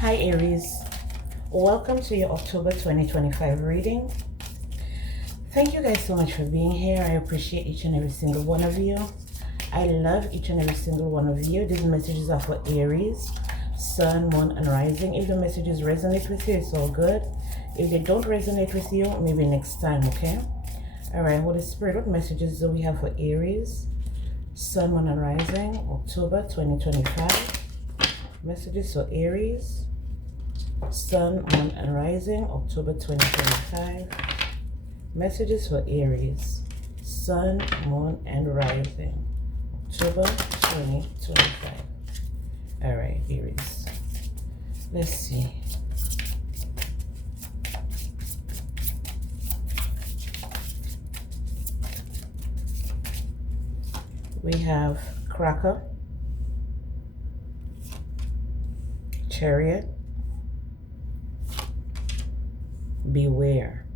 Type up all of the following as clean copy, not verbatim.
Hi Aries, welcome to your October 2025 reading. Thank you guys so much for being here. I appreciate each and every single one of you. I love each and every single one of you. These messages are for Aries, Sun, Moon, and Rising. If the messages resonate with you, it's all good. If they don't resonate with you, maybe next time, okay? All right, Holy Spirit, what messages do we have for Aries, Sun, Moon, and Rising, October 2025? Messages for Aries, Sun, Moon, and Rising, October 2025. Messages for Aries, Sun, Moon, and Rising, October 2025. All right, Aries. Let's see. We have Cracker, Chariot, Beware,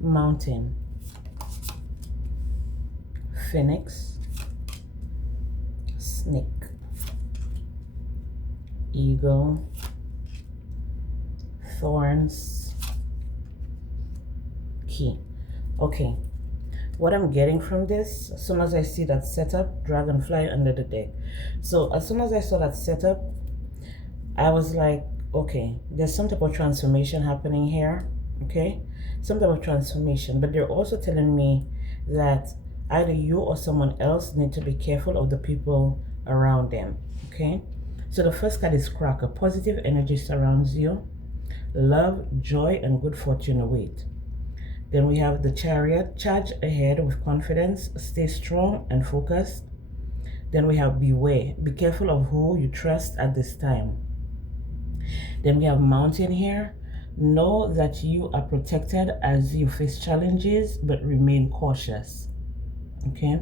Mountain, Phoenix, Snake, Eagle, Thorns, Key. Okay, what I'm getting from this, as soon as I see that setup, Dragonfly under the deck. So as soon as I saw that setup, I was like, okay, there's some type of transformation happening here, okay? Some type of transformation, but they're also telling me that either you or someone else need to be careful of the people around them, okay? So the first card is Cracker. Positive energy surrounds you. Love, joy, and good fortune await. Then we have the Chariot. Charge ahead with confidence. Stay strong and focused. Then we have Beware. Be careful of who you trust at this time. Then we have Mountain here. Know that you are protected as you face challenges, but remain cautious. Okay.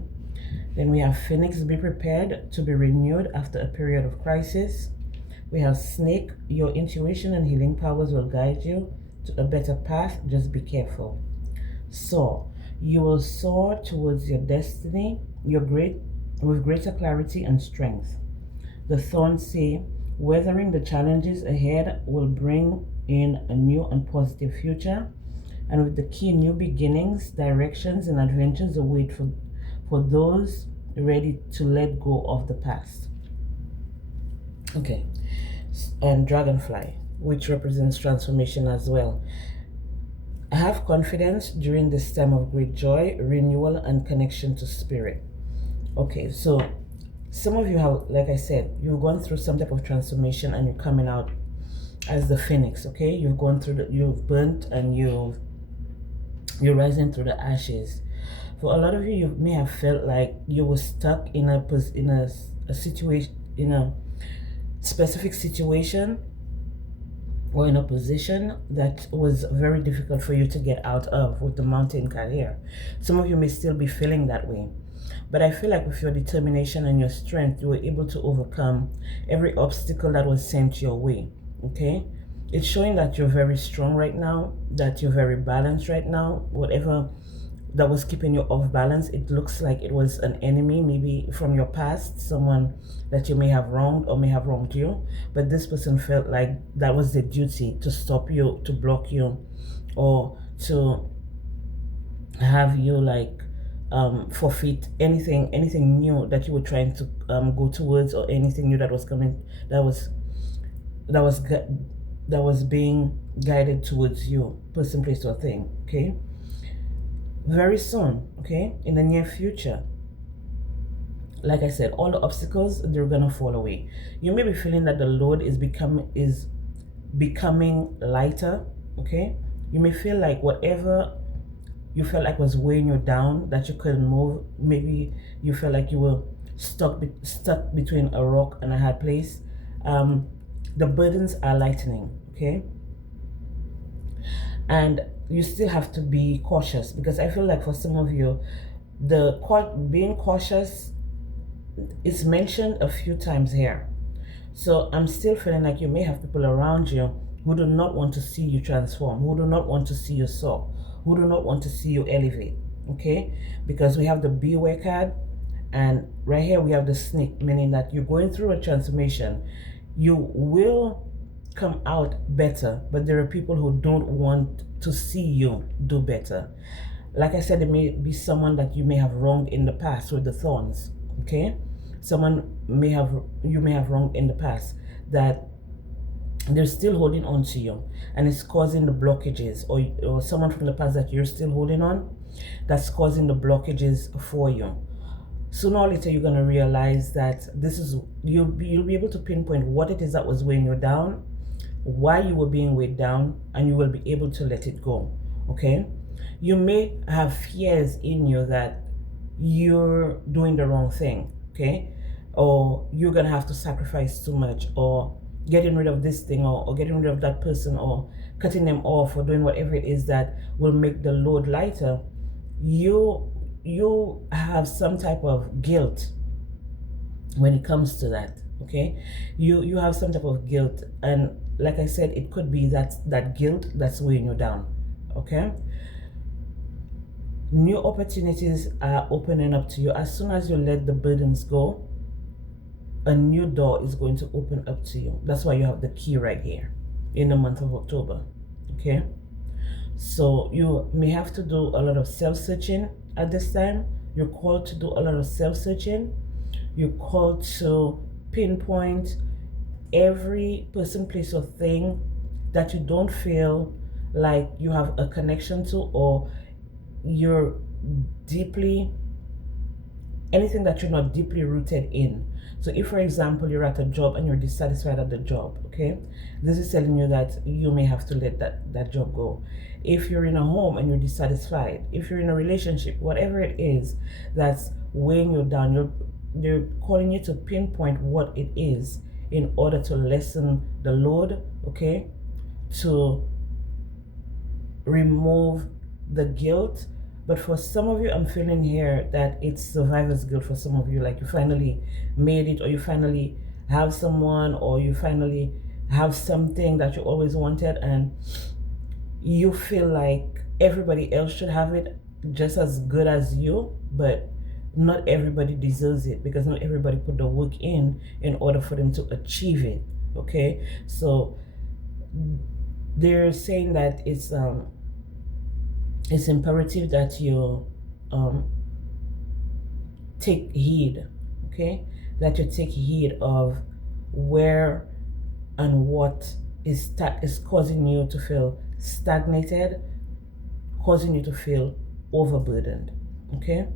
Then we have Phoenix. Be prepared to be renewed after a period of crisis. We have Snake. Your intuition and healing powers will guide you to a better path. Just be careful. Soar. You will soar towards your destiny, with greater clarity and strength. The Thorns say, weathering the challenges ahead will bring in a new and positive future. And with the Key, new beginnings, directions, and adventures await for those ready to let go of the past. Okay. And Dragonfly, which represents transformation as well. Have confidence during this time of great joy, renewal, and connection to spirit. Okay, so some of you have, like I said, you've gone through some type of transformation and you're coming out as the Phoenix, okay? You've gone through you've burnt and you're rising through the ashes. For a lot of you, you may have felt like you were stuck in a situation, in a specific situation, or in a position that was very difficult for you to get out of with the Mountain card here. Some of you may still be feeling that way. But I feel like with your determination and your strength, you were able to overcome every obstacle that was sent your way, okay? It's showing that you're very strong right now, that you're very balanced right now. Whatever that was keeping you off balance, it looks like it was an enemy, maybe from your past, someone that you may have wronged or may have wronged you. But this person felt like that was the duty to stop you, to block you, or to have you like forfeit anything new that you were trying to go towards, or anything new that was coming, that was being guided towards you, person, place, or thing, okay? Very soon, okay, in the near future, like I said, all the obstacles, they're gonna fall away. You may be feeling that the load is becoming lighter, okay? You may feel like whatever you felt like was weighing you down, that you couldn't move, maybe you felt like you were stuck between a rock and a hard place, the burdens are lightening, okay? And you still have to be cautious, because I feel like for some of you, being cautious is mentioned a few times here. So I'm still feeling like you may have people around you who do not want to see you transform, who do not want to see you soar, who do not want to see you elevate, okay? Because we have the Beware card, and right here we have the Snake, meaning that you're going through a transformation. you will come out better, but there are people who don't want to see you do better. Like I said, it may be someone that you may have wronged in the past with the thorns. Okay, someone you may have wronged in the past that they're still holding on to you, and it's causing the blockages, or someone from the past that you're still holding on, that's causing the blockages for you. Sooner or later you're going to realize that you'll be able to pinpoint what it is that was weighing you down, why you were being weighed down, and you will be able to let it go. Okay, you may have fears in you that you're doing the wrong thing, okay, or you're gonna have to sacrifice too much, or getting rid of this thing, or getting rid of that person, or cutting them off, or doing whatever it is that will make the load lighter. You have some type of guilt when it comes to that. Okay, you have some type of guilt, and like I said, it could be that guilt that's weighing you down. Okay, new opportunities are opening up to you. As soon as you let the burdens go, a new door is going to open up to you. That's why you have the key right here in the month of October. Okay, so you may have to do a lot of self-searching at this time. You're called to do a lot of self-searching. You're called to pinpoint every person, place, or thing that you don't feel like you have a connection to, or you're deeply, anything that you're not deeply rooted in. So if, for example, you're at a job and you're dissatisfied at the job, okay, this is telling you that you may have to let that job go. If you're in a home and you're dissatisfied, if you're in a relationship, whatever it is that's weighing you down, they're calling you to pinpoint what it is in order to lessen the load, okay, to remove the guilt. But for some of you, I'm feeling here that it's survivor's guilt. For some of you, like you finally made it, or you finally have someone, or you finally have something that you always wanted, and you feel like everybody else should have it just as good as you, but not everybody deserves it, because not everybody put the work in order for them to achieve it. Okay, so they're saying that it's imperative that you take heed, okay, that you take heed of where and what is causing you to feel stagnated, causing you to feel overburdened. Okay,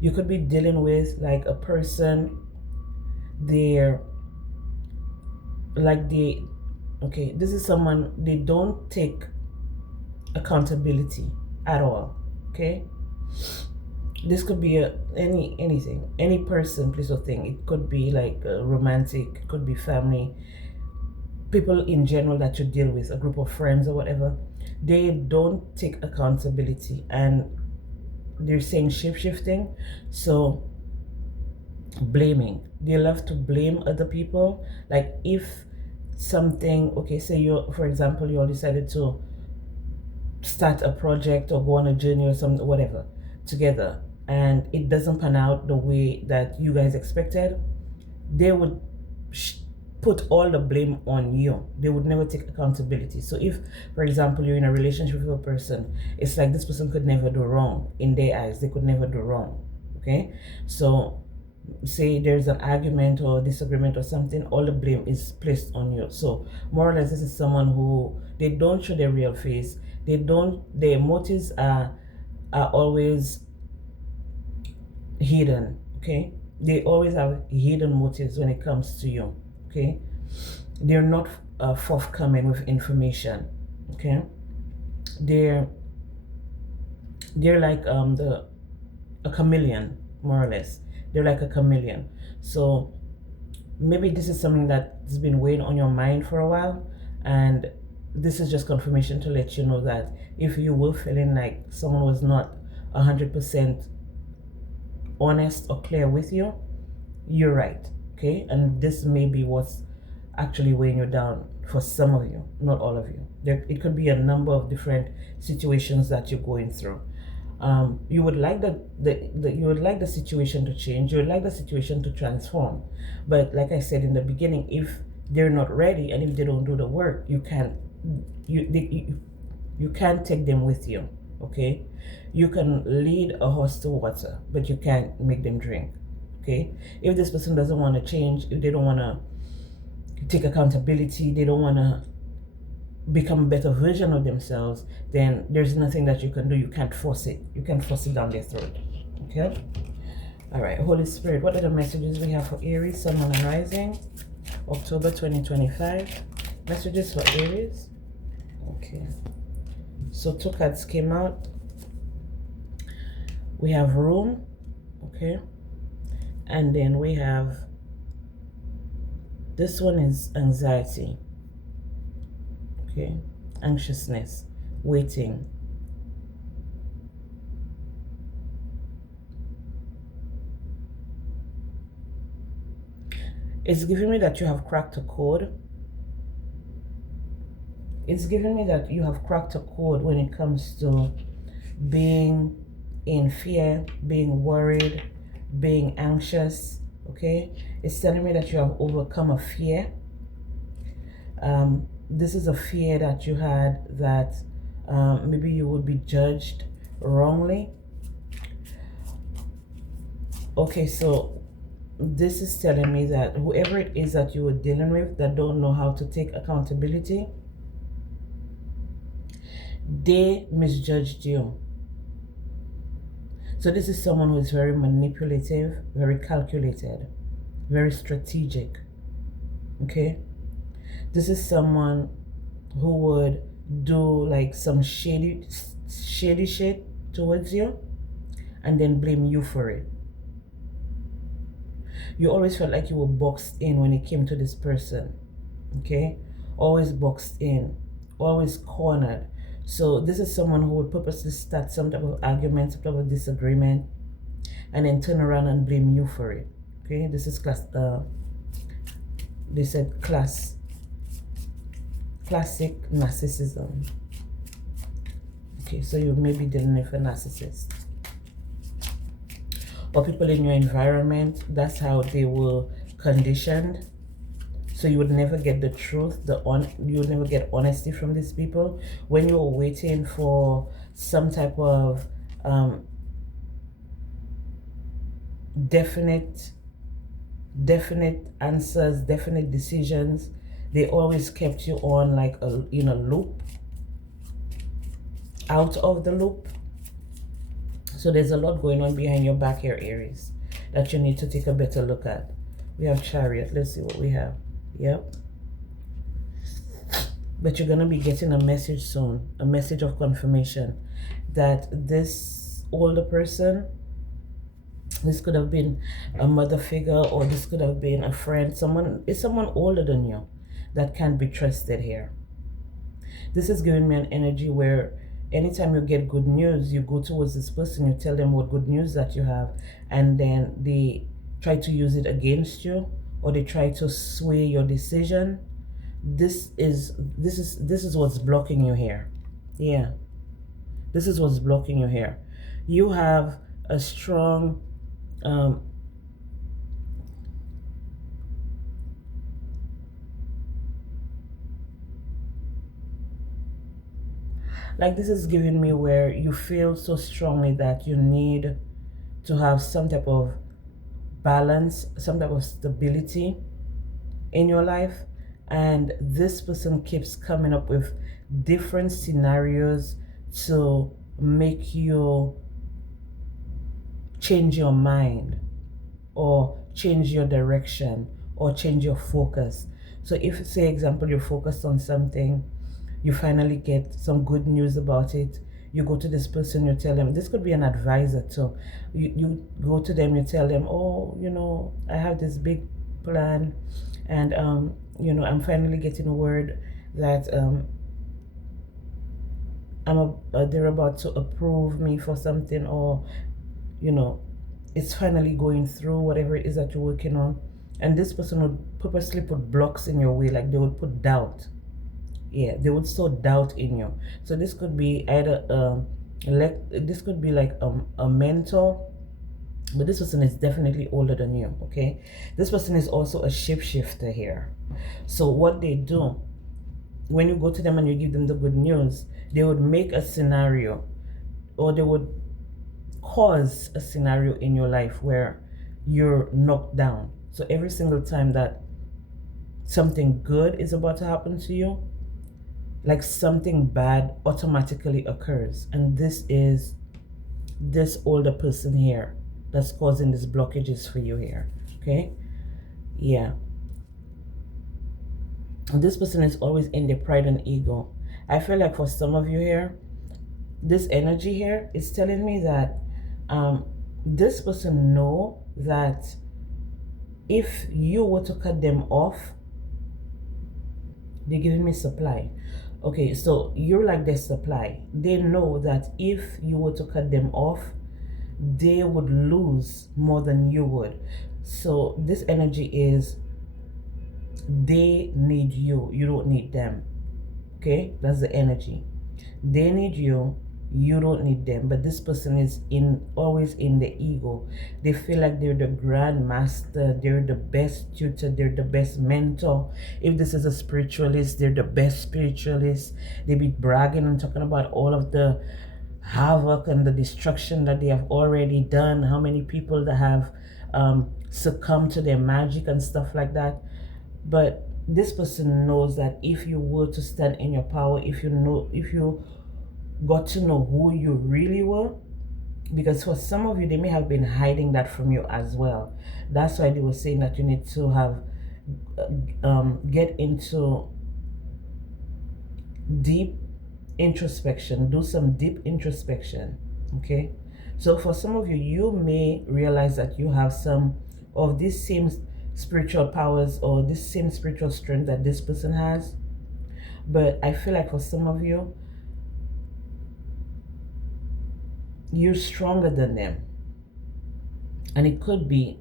you could be dealing with like a person, okay, this is someone, they don't take accountability at all. Okay, this could be anything, any person, place, or thing. It could be like romantic, it could be family, people in general that you deal with, a group of friends or whatever. They don't take accountability, and they're saying shape-shifting. So blaming, they love to blame other people. Like if something, okay, say you, for example, you all decided to start a project or go on a journey or something, whatever, together, and it doesn't pan out the way that you guys expected, they would put all the blame on you. They would never take accountability. So if, for example, you're in a relationship with a person, it's like this person could never do wrong in their eyes. They could never do wrong. Okay, so say there's an argument or disagreement or something, all the blame is placed on you. So more or less, this is someone who, they don't show their real face. Their motives are always hidden. Okay, they always have hidden motives when it comes to you. Okay, they're not forthcoming with information. Okay, they're like a chameleon, more or less. They're like a chameleon. So maybe this is something that's been weighing on your mind for a while, and this is just confirmation to let you know that if you were feeling like someone was not 100% honest or clear with you, you're right. Okay, and this may be what's actually weighing you down for some of you, not all of you. It could be a number of different situations that you're going through. You would like you would like the situation to change. You would like the situation to transform, but like I said in the beginning, if they're not ready, and if they don't do the work, you can't you can't take them with you. Okay, you can lead a horse to water, but you can't make them drink. Okay, if this person doesn't want to change, if they don't want to take accountability, they don't want to become a better version of themselves, then there's nothing that you can do. You can't force it. You can't force it down their throat. Okay. All right, Holy Spirit, what are the messages we have for Aries, Sun, Moon, and Rising, October 2025? Messages for Aries. Okay. So 2 cards came out. We have room. Okay. And then we have, this one is anxiety. Okay. Anxiousness. Waiting. It's giving me that you have cracked a code. It's giving me that you have cracked a code when it comes to being in fear, being worried, being anxious. Okay, it's telling me that you have overcome a fear. This is a fear that you had, that maybe you would be judged wrongly. Okay, so this is telling me that whoever it is that you were dealing with that don't know how to take accountability, they misjudged you. So this is someone who is very manipulative, very calculated, very strategic. Okay, this is someone who would do like some shady shit towards you and then blame you for it. You always felt like you were boxed in when it came to this person. Okay, always boxed in, always cornered. So this is someone who would purposely start some type of argument, some type of disagreement, and then turn around and blame you for it. Okay, this is class. They said classic narcissism. Okay, so you may be dealing with a narcissist, or people in your environment. That's how they were conditioned. So you would never get the truth, you would never get honesty from these people. When you were waiting for some type of definite answers, definite decisions, they always kept you on like in a loop, out of the loop. So there's a lot going on behind your back here, Aries, that you need to take a better look at. We have Chariot. Let's see what we have. Yep. But you're going to be getting a message soon, a message of confirmation that this older person, this could have been a mother figure, or this could have been a friend, someone older than you that can't be trusted here. This is giving me an energy where anytime you get good news, you go towards this person, you tell them what good news that you have, and then they try to use it against you, or they try to sway your decision. This is what's blocking you here. Yeah, this is what's blocking you here. You have a strong like, this is giving me where you feel so strongly that you need to have some type of balance, some type of stability in your life, and this person keeps coming up with different scenarios to make you change your mind, or change your direction, or change your focus. So if, say example, you're focused on something, you finally get some good news about it, you go to this person, you tell them, this could be an advisor too, you go to them, you tell them, oh, you know, I have this big plan, and you know, I'm finally getting word that they're about to approve me for something, or you know, it's finally going through, whatever it is that you're working on. And this person would purposely put blocks in your way, like they would put doubt. Yeah, they would sow doubt in you. So this could be either this could be like a mentor, but this person is definitely older than you. Okay, this person is also a shapeshifter here. So what they do, when you go to them and you give them the good news, they would make a scenario, or they would cause a scenario in your life where you're knocked down. So every single time that something good is about to happen to you, like something bad automatically occurs. And this is this older person here that's causing these blockages for you here. Okay, yeah. And this person is always in their pride and ego. I feel like for some of you here, this energy here is telling me that this person know that if you were to cut them off, they're giving me supply. Okay, so you're like their supply. They know that if you were to cut them off, they would lose more than you would. So this energy is they need you, you don't need them. Okay, that's the energy. They need you, you don't need them. But this person is always in the ego. They feel like they're the grand master, they're the best tutor, they're the best mentor. If this is a spiritualist, they're the best spiritualist. They be bragging and talking about all of the havoc and the destruction that they have already done, how many people that have succumbed to their magic and stuff like that. But this person knows that if you were to stand in your power, if you got to know who you really were, because for some of you, they may have been hiding that from you as well. That's why they were saying that you need to have get into deep introspection, do some deep introspection. Okay, so for some of you, you may realize that you have some of these same spiritual powers or this same spiritual strength that this person has. But I feel like for some of you, you're stronger than them, and it could be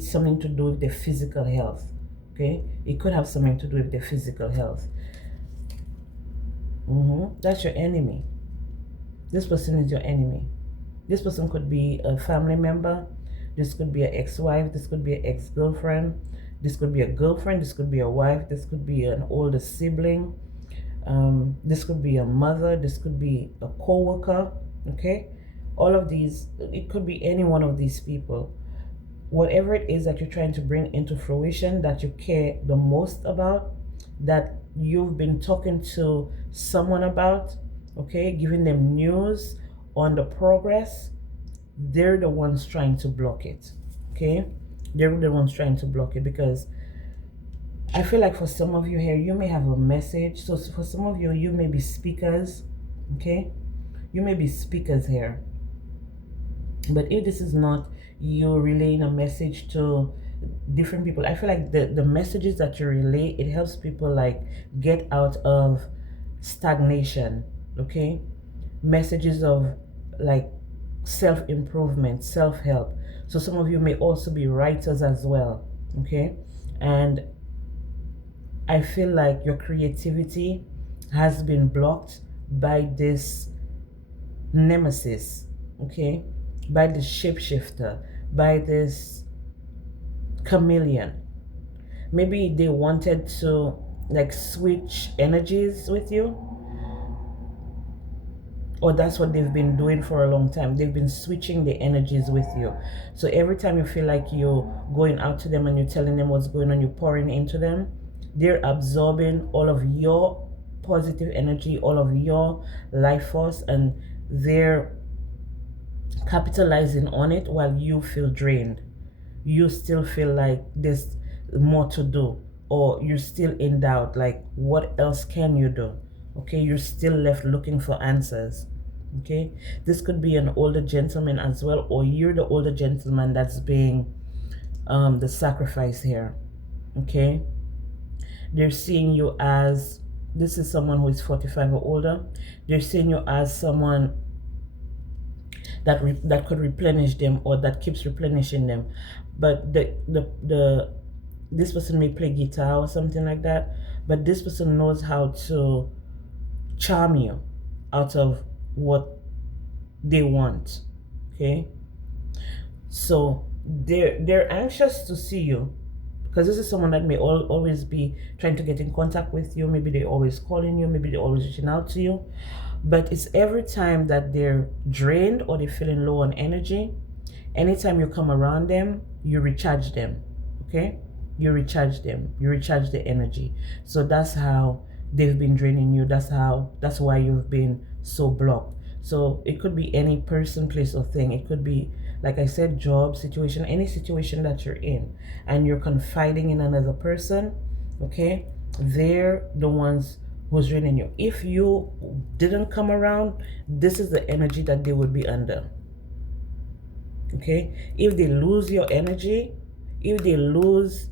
something to do with their physical health. Okay, it could have something to do with their physical health. That's your enemy. This person is your enemy. This person could be a family member. This could be an ex-wife. This could be an ex-girlfriend. This could be a girlfriend. This could be a wife. This could be an older sibling. This could be a mother. This could be a co-worker. Okay, all of these, it could be any one of these people. Whatever it is that you're trying to bring into fruition, that you care the most about, that you've been talking to someone about, okay, giving them news on the progress, they're the ones trying to block it. Okay, they're the ones trying to block it, because I feel like for some of you here, you may have a message. So for some of you, you may be speakers. Okay, you may be speakers here. But if this is not you relaying a message to different people, I feel like the messages that you relay, it helps people like get out of stagnation. Okay, messages of like self-improvement, self-help. So some of you may also be writers as well. Okay, and I feel like your creativity has been blocked by this nemesis. Okay, by the shapeshifter, by this chameleon. Maybe they wanted to like switch energies with you, or that's what they've been doing for a long time. They've been switching the energies with you. So every time you feel like you're going out to them and you're telling them what's going on, you're pouring into them, they're absorbing all of your positive energy, all of your life force, and they're capitalizing on it while you feel drained. You still feel like there's more to do, or you're still in doubt, like what else can you do? Okay, you're still left looking for answers. Okay, this could be an older gentleman as well, or you're the older gentleman that's being the sacrifice here. Okay, they're seeing you as, this is someone who is 45 or older. They're seeing you as someone that could replenish them, or that keeps replenishing them. But this person may play guitar or something like that, but this person knows how to charm you out of what they want. Okay, So they're anxious to see you, because this is someone that may always be trying to get in contact with you. Maybe they're always calling you, maybe they're always reaching out to you, but it's every time that they're drained or they're feeling low on energy. Anytime you come around them, you recharge them. Okay, you recharge them, you recharge the energy. So that's how they've been draining you. That's why you've been so blocked. So it could be any person, place, or thing. It could be, like I said, job situation, any situation that you're in and you're confiding in another person. Okay, they're the ones who's draining you. If you didn't come around, this is the energy that they would be under. Okay, if they lose your energy, if they lose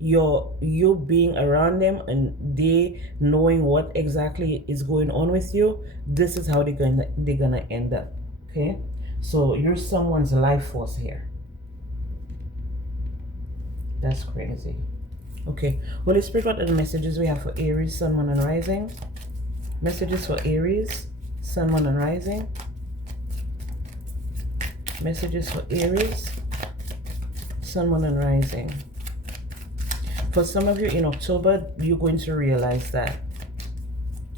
you being around them and they knowing what exactly is going on with you, this is how they're gonna end up. Okay, so you're someone's life force here. That's crazy. Okay, Holy Spirit, what are the messages we have for Aries, Sun, Moon, and Rising? Messages for Aries, Sun, Moon, and Rising. Messages for Aries, Sun, Moon, and Rising. For some of you in October, you're going to realize that.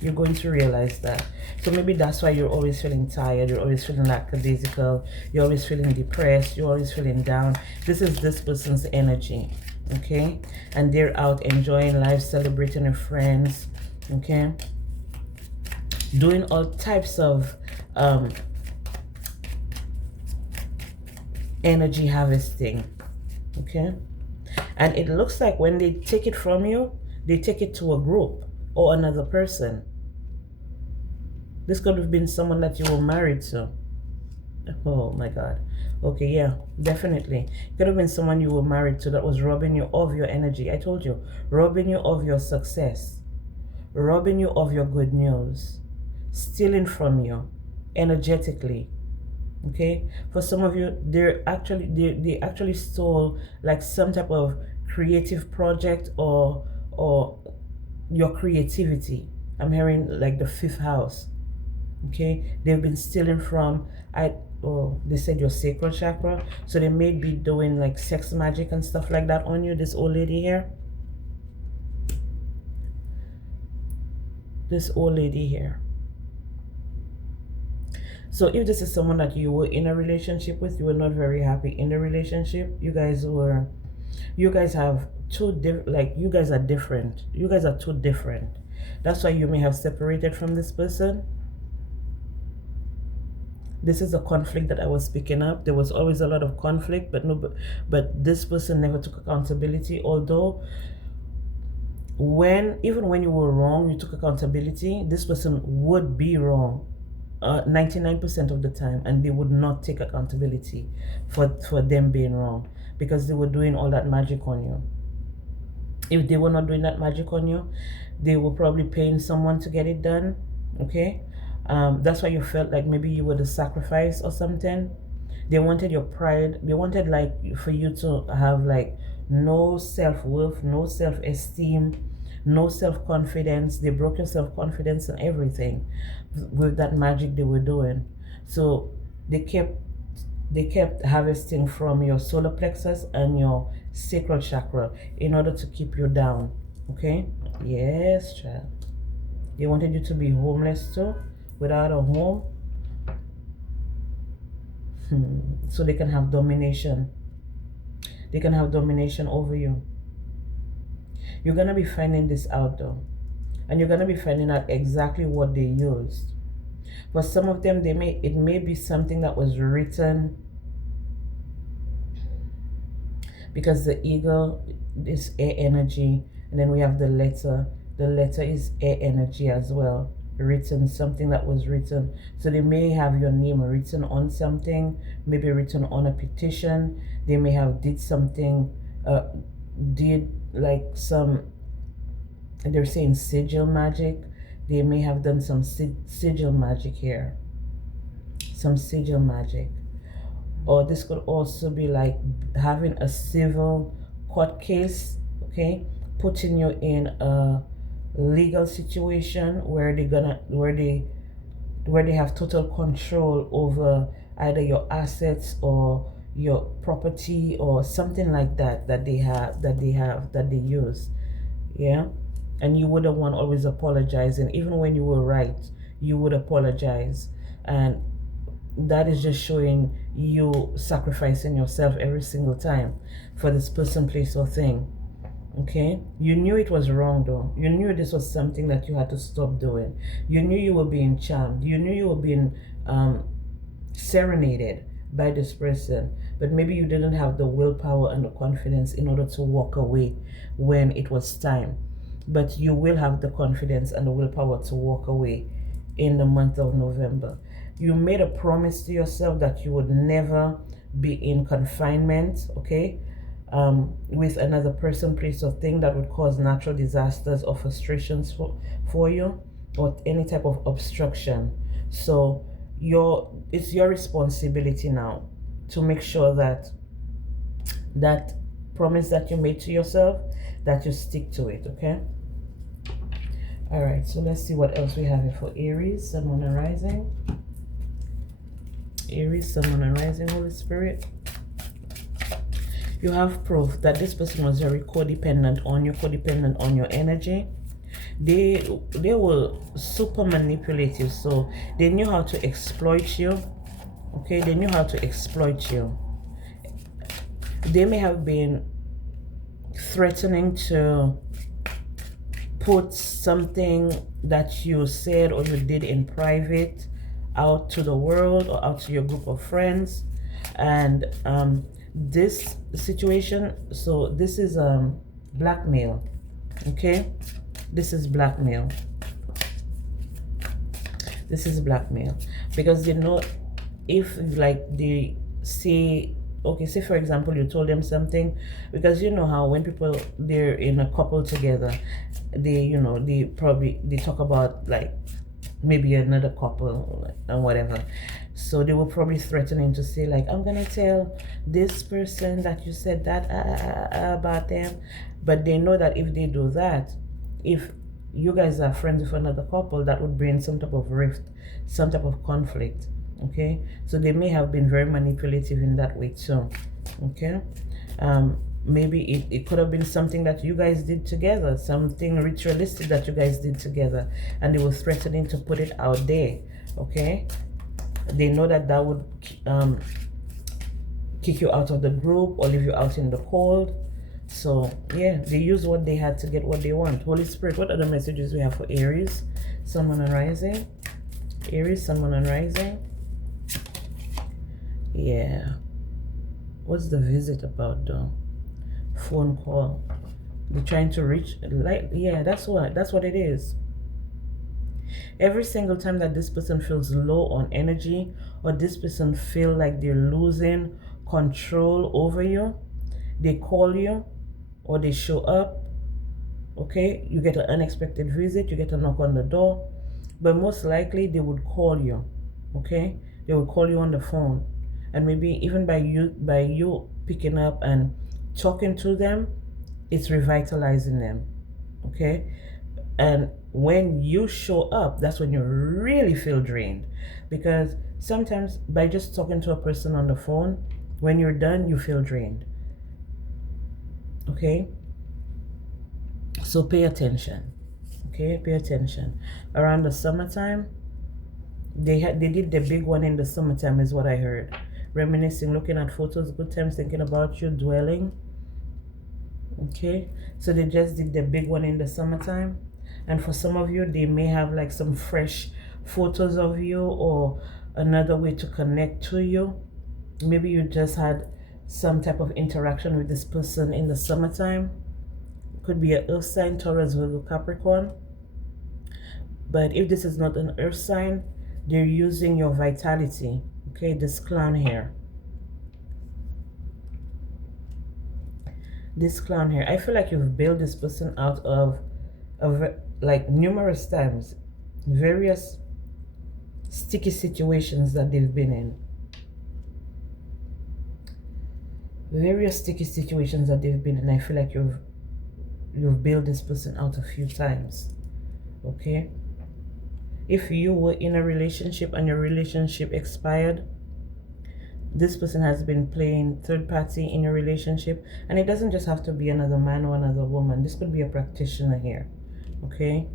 You're going to realize that. So maybe that's why you're always feeling tired, you're always feeling lackadaisical, you're always feeling depressed, you're always feeling down. This is this person's energy, okay? And they're out enjoying life, celebrating with friends, okay? Doing all types of energy harvesting, okay? And it looks like when they take it from you, they take it to a group or another person. This could have been someone that you were married to. Oh my God. Okay, yeah, definitely. It could have been someone you were married to that was robbing you of your energy. I told you, robbing you of your success, robbing you of your good news, stealing from you energetically. Okay, for some of you, they actually stole like some type of creative project or your creativity. I'm hearing like the fifth house. Okay, they've been stealing from they said your sacral chakra, so they may be doing like sex magic and stuff like that on you. This old lady here, this old lady here. So if this is someone that you were in a relationship with, you were not very happy in the relationship, you guys have you guys are different. You guys are too different. That's why you may have separated from this person. This is a conflict that I was picking up. There was always a lot of conflict, but this person never took accountability. Although even when you were wrong, you took accountability. This person would be wrong 99% of the time, and they would not take accountability for them being wrong, because they were doing all that magic on you. If they were not doing that magic on you, they were probably paying someone to get it done. Okay, that's why you felt like maybe you were the sacrifice or something. They wanted your pride. They wanted like for you to have like no self-worth, no self-esteem, no self-confidence. They broke your self-confidence and everything with that magic they were doing. So they kept harvesting from your solar plexus and your sacral chakra in order to keep you down. Okay, yes, child. They wanted you to be homeless too, without a home, so they can have domination. They can have domination over you. You're gonna be finding this out though, and you're gonna be finding out exactly what they used. For some of them, it may be something that was written, because the eagle is air energy, and then we have the letter. The letter is air energy as well. Written, something that was written. So they may have your name written on something, maybe written on a petition. They may have did something, did like some, they're saying sigil magic. They may have done some sigil magic here. Some sigil magic. Or this could also be like having a civil court case, okay? Putting you in a legal situation where they have total control over either your assets or your property or something like that that they use. Yeah. And you wouldn't want always apologizing. Even when you were right, you would apologize. And that is just showing you sacrificing yourself every single time for this person, place, or thing. Okay, you knew it was wrong though. You knew this was something that you had to stop doing. You knew you were being charmed. You knew you were being serenaded by this person, but maybe you didn't have the willpower and the confidence in order to walk away when it was time. But you will have the confidence and the willpower to walk away in the month of November. You made a promise to yourself that you would never be in confinement, okay, with another person, place, or thing that would cause natural disasters or frustrations for you, or any type of obstruction. So it's your responsibility now to make sure that that promise that you made to yourself, that you stick to it. Okay. All right, so let's see what else we have here for Aries, Sun, Moon, and Rising. Aries, Sun, Moon, and Rising, Holy Spirit. You have proof that this person was very codependent on you, codependent on your energy. They were super manipulative, so they knew how to exploit you. Okay, they knew how to exploit you. They may have been threatening to put something that you said or you did in private out to the world or out to your group of friends. And this situation, so this is blackmail. Okay, this is blackmail. This is blackmail, because they know, if like they say, okay, say for example you told them something, because you know how when people, they're in a couple together, they they talk about like maybe another couple and whatever. So they were probably threatening to say like, I'm gonna tell this person that you said that about them. But they know that if they do that, if you guys are friends with another couple, that would bring some type of rift, some type of conflict. Okay, so they may have been very manipulative in that way too. Okay, maybe it could have been something that you guys did together, something ritualistic that you guys did together, and they were threatening to put it out there. Okay, they know that that would kick you out of the group or leave you out in the cold. So yeah, they use what they had to get what they want. Holy Spirit, what other messages we have for Aries, Sun, Moon, and Rising? Aries, Sun, Moon, and Rising. Yeah, what's the visit about though? Phone call. They're trying to reach, like, yeah, that's what it is. Every single time that this person feels low on energy, or this person feel like they're losing control over you, they call you or they show up. Okay, you get an unexpected visit, you get a knock on the door, but most likely they would call you. Okay, they would call you on the phone, and maybe even by you picking up and talking to them, it's revitalizing them. Okay, and when you show up, that's when you really feel drained, because sometimes by just talking to a person on the phone, when you're done, you feel drained. Okay, so pay attention. Okay, pay attention. Around the summertime, they did the big one in the summertime, is what I heard. Reminiscing, looking at photos, good times, thinking about you, dwelling. Okay, so they just did the big one in the summertime. And for some of you, they may have like some fresh photos of you, or another way to connect to you. Maybe you just had some type of interaction with this person in the summertime. Could be an earth sign, Taurus, Virgo, Capricorn. But if this is not an earth sign, they're using your vitality. Okay, this clown here. This clown here, I feel like you've bailed this person out of like numerous times, various sticky situations that they've been in. Various sticky situations that they've been in. I feel like you've bailed this person out a few times. Okay, if you were in a relationship and your relationship expired, This person has been playing third party in your relationship, and it doesn't just have to be another man or another woman. This could be a practitioner here. Okay,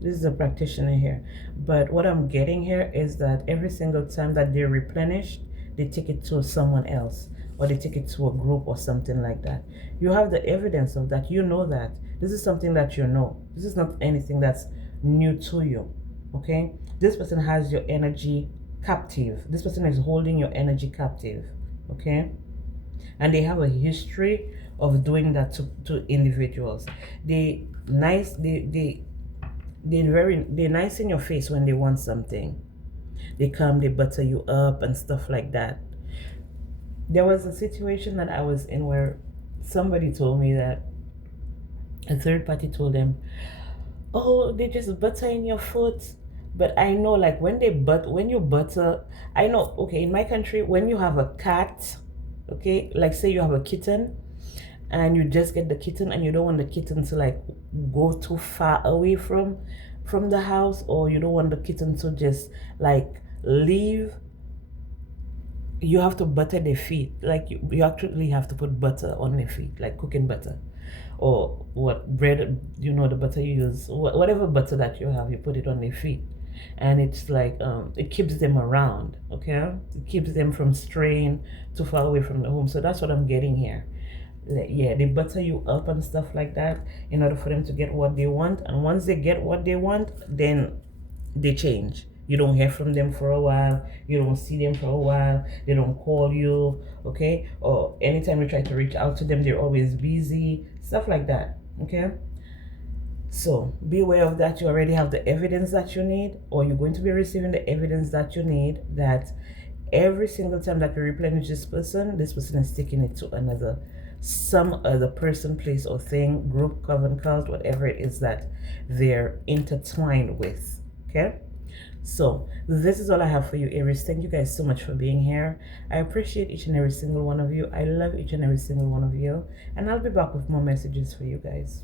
this is a practitioner here. But what I'm getting here is that every single time that they're replenished, they take it to someone else, or they take it to a group or something like that. You have the evidence of that. You know that. This is something that you know. This is not anything that's new to you. Okay? This person has your energy captive. This person is holding your energy captive. Okay? And they have a history of doing that to individuals. They're nice in your face when they want something. They come, they butter you up and stuff like that. There was a situation that I was in where somebody told me that a third party told them, oh, they just butter in your foot. But I know, like, when you butter, I know, okay, in my country, when you have a cat, okay, like say you have a kitten, and you just get the kitten and you don't want the kitten to like go too far away from the house, or you don't want the kitten to just like leave, you have to butter their feet. Like you actually have to put butter on their feet, like cooking butter, or what bread, you know, the butter you use, whatever butter that you have, you put it on their feet. And it's like it keeps them around. Okay, it keeps them from straying too far away from the home. So that's what I'm getting here. Yeah, they butter you up and stuff like that in order for them to get what they want. And once they get what they want, then they change. You don't hear from them for a while. You don't see them for a while. They don't call you, okay? Or anytime you try to reach out to them, they're always busy. Stuff like that, okay? So be aware of that. You already have the evidence that you need, or you're going to be receiving the evidence that you need, that every single time that you replenish this person is taking it to some other person, place, or thing, group, coven, cult, whatever it is that they're intertwined with. Okay? So this is all I have for you, Aries. Thank you guys so much for being here. I appreciate each and every single one of you. I love each and every single one of you. And I'll be back with more messages for you guys.